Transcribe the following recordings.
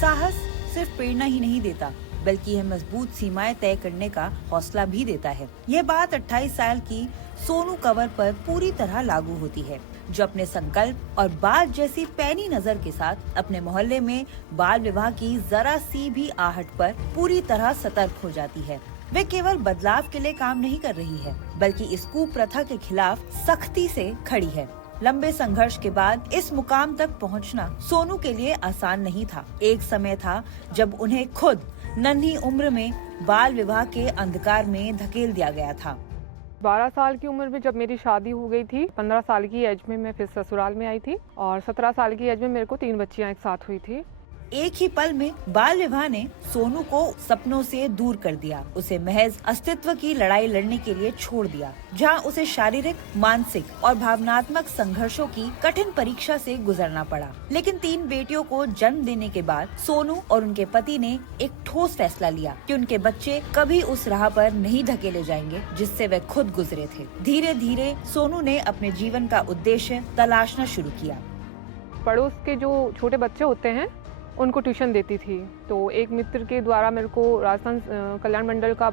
साहस सिर्फ प्रेरणा ही नहीं देता, बल्कि यह मजबूत सीमाएं तय करने का हौसला भी देता है। यह बात 28 साल की सोनू कंवर पर पूरी तरह लागू होती है, जो अपने संकल्प और बात जैसी पैनी नजर के साथ अपने मोहल्ले में बाल विवाह की जरा सी भी आहट पर पूरी तरह सतर्क हो जाती है। वे केवल बदलाव के लिए काम नहीं कर रही है, बल्कि इस कुप्रथा के खिलाफ सख्ती से खड़ी है। लंबे संघर्ष के बाद इस मुकाम तक पहुंचना सोनू के लिए आसान नहीं था। एक समय था जब उन्हें खुद नन्ही उम्र में बाल विवाह के अंधकार में धकेल दिया गया था। 12 साल की उम्र में जब मेरी शादी हो गई थी, 15 साल की एज में मैं फिर ससुराल में आई थी और 17 साल की एज में मेरे को 3 बच्चियां एक साथ हुई थी। एक ही पल में बाल विवाह ने सोनू को सपनों से दूर कर दिया। उसे महज अस्तित्व की लड़ाई लड़ने के लिए छोड़ दिया, जहां उसे शारीरिक, मानसिक और भावनात्मक संघर्षों की कठिन परीक्षा से गुजरना पड़ा। लेकिन 3 बेटियों को जन्म देने के बाद सोनू और उनके पति ने एक ठोस फैसला लिया कि उनके बच्चे कभी उस राह पर नहीं धकेले जाएंगे जिससे वे खुद गुजरे थे। धीरे धीरे सोनू ने अपने जीवन का उद्देश्य तलाशना शुरू किया। पड़ोस के जो छोटे बच्चे होते हैं उनको ट्यूशन देती थी, तो एक मित्र के द्वारा मेरे को राजस्थान कल्याण मंडल का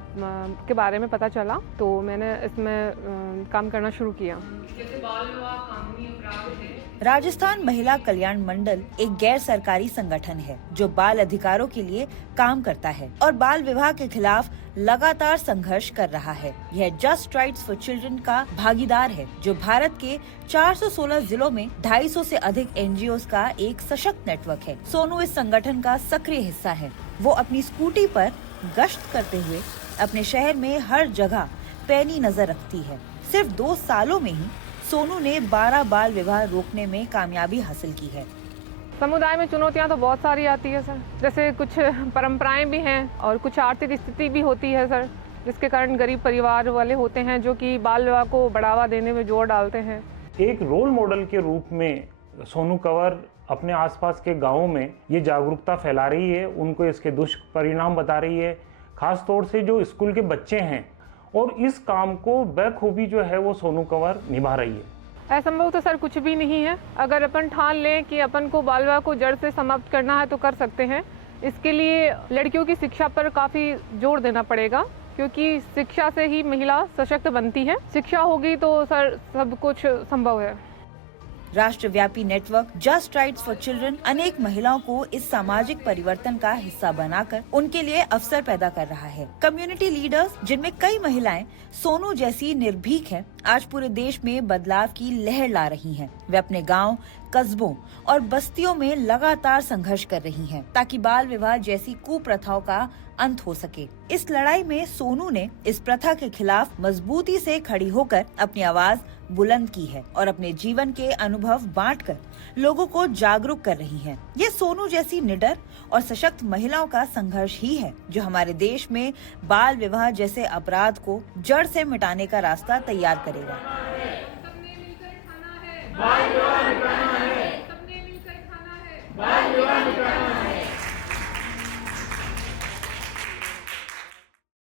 के बारे में पता चला, तो मैंने इसमें काम करना शुरू किया। जैसे बाल विवाह कानूनी अपराध है। राजस्थान महिला कल्याण मंडल एक गैर सरकारी संगठन है जो बाल अधिकारों के लिए काम करता है और बाल विवाह के खिलाफ लगातार संघर्ष कर रहा है। यह जस्ट राइट्स फॉर चिल्ड्रन का भागीदार है, जो भारत के 416 जिलों में 250 से अधिक एनजीओ का एक सशक्त नेटवर्क है। सोनू इस संगठन का सक्रिय हिस्सा है। वो अपनी स्कूटी पर गश्त करते हुए अपने शहर में हर जगह पैनी नजर रखती है। सिर्फ 2 सालों में ही सोनू ने 12 बाल विवाह रोकने में कामयाबी हासिल की है। समुदाय में चुनौतियां तो बहुत सारी आती है सर, जैसे कुछ परंपराएं भी हैं और कुछ आर्थिक स्थिति भी होती है सर, जिसके कारण गरीब परिवार वाले होते हैं जो कि बाल विवाह को बढ़ावा देने में जोर डालते हैं। एक रोल मॉडल के रूप में सोनू कंवर अपने आसपास के गाँवों में ये जागरूकता फैला रही है, उनको इसके दुष्परिणाम बता रही है, खास तौर से जो स्कूल के बच्चे हैं, और इस काम को बखूबी जो है वो सोनू कंवर निभा रही है। असंभव तो सर कुछ भी नहीं है। अगर अपन ठान लें कि अपन को बाल विवाह को जड़ से समाप्त करना है तो कर सकते हैं। इसके लिए लड़कियों की शिक्षा पर काफ़ी जोर देना पड़ेगा, क्योंकि शिक्षा से ही महिला सशक्त बनती है। शिक्षा होगी तो सर सब कुछ संभव है। राष्ट्रव्यापी network just rights for children अनेक महिलाओं को इस सामाजिक परिवर्तन का हिस्सा बनाकर उनके लिए अवसर पैदा कर रहा है। कम्युनिटी लीडर्स, जिनमें कई महिलाएं सोनू जैसी निर्भीक हैं, आज पूरे देश में बदलाव की लहर ला रही हैं। वे अपने गांव, कस्बों और बस्तियों में लगातार संघर्ष कर रही हैं, ताकि बाल विवाह जैसी कुप्रथाओं का अंत हो सके। इस लड़ाई में सोनू ने इस प्रथा के खिलाफ मजबूती से खड़ी होकर अपनी आवाज बुलंद की है और अपने जीवन के अनुभव बांटकर लोगों को जागरूक कर रही हैं। ये सोनू जैसी निडर और सशक्त महिलाओं का संघर्ष ही है जो हमारे देश में बाल विवाह जैसे अपराध को जड़ से मिटाने का रास्ता तैयार करेगा।